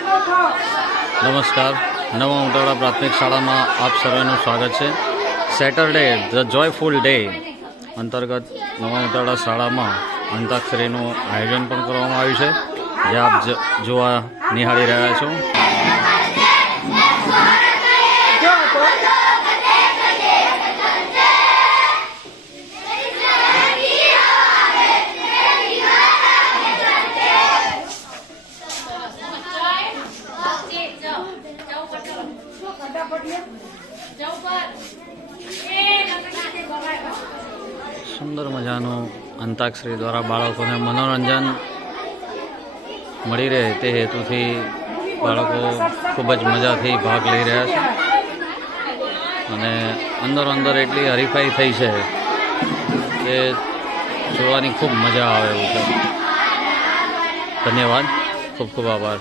નમસ્કાર, નવા ઉમટાળા પ્રાથમિક શાળામાં આપ સર્વેનું સ્વાગત છે. સેટરડે ધ જોયફુલ ડે અંતર્ગત નવા ઉમટાળા શાળામાં અંતાક્ષરીનું આયોજન પણ કરવામાં આવ્યું છે, જે આપ જોવા નિહાળી રહ્યા છો. સુંદર મજાનું અંતાક્ષરી દ્વારા બાળકોને મનોરંજન મળી રહે તે હેતુથી બાળકો ખૂબ જ મજાથી ભાગ લઈ રહ્યા છે અને અંદર એટલી હરીફાઈ થઈ છે કે જોવાની ખૂબ મજા આવે એવું છે. ધન્યવાદ, ખૂબ ખૂબ આભાર.